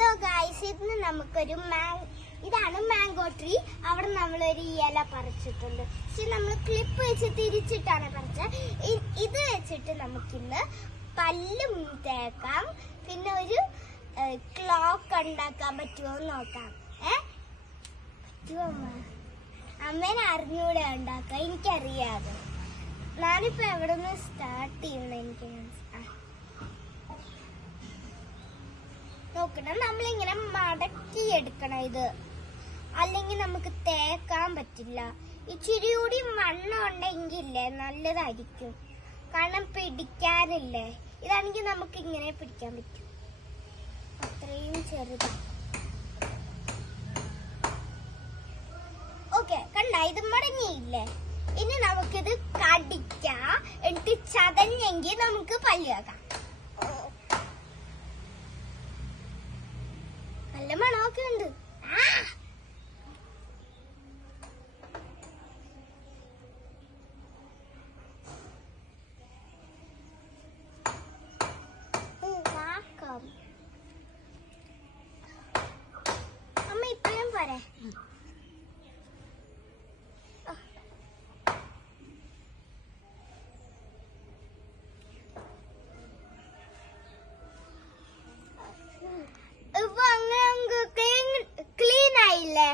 Hello guys, ഇന്ന് നമുക്കൊരു ഇതാണ് മാംഗോ ട്രീ. അവിടെ നമ്മളൊരു ഇല പറിച്ചിട്ടുണ്ട്. പക്ഷെ നമ്മൾ ക്ലിപ്പ് വെച്ച് തിരിച്ചിട്ടാണ് പറിച്ചത്. ഇത് വെച്ചിട്ട് നമുക്കിന്ന് പല്ലും തേക്കാം, പിന്നെ ഒരു ക്ലോക്ക് ഉണ്ടാക്കാൻ പറ്റുമോ നോക്കാം. പറ്റുമോ അമ്മേനെ അറിഞ്ഞൂടെ ഉണ്ടാക്കാം? എനിക്കറിയാതെ. ഞാനിപ്പോ എവിടെ നിന്ന് സ്റ്റാർട്ട് ചെയ്യണം? എനിക്ക് നോക്കണം. നമ്മളിങ്ങനെ മടക്കി എടുക്കണം ഇത്, അല്ലെങ്കിൽ നമുക്ക് തേക്കാൻ പറ്റില്ല. ഇച്ചിരി കൂടി വണ്ണം ഉണ്ടെങ്കിലേ നല്ലതായിരിക്കും, കാരണം പിടിക്കാനില്ലേ. ഇതാണെങ്കിൽ നമുക്ക് ഇങ്ങനെ പിടിക്കാൻ പറ്റും. അത്രയും ചെറുതാ. ഓക്കെ, കണ്ട, ഇത് മടങ്ങിയില്ലേ? ഇനി നമുക്കിത് കടിക്കാം. എന്നിട്ട് ചതഞ്ഞെങ്കിൽ നമുക്ക് പല്ലുകാക്കാം. നല്ല മണമൊക്കെ ഉണ്ട്. അമ്മ ഇപ്പഴും പോരെ? ക്ലീൻ ആയില്ലേ?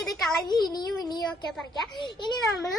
ഇത് കളഞ്ഞ് ഇനിയും ഒക്കെ പറിക്കാം. ഇനി നമ്മൾ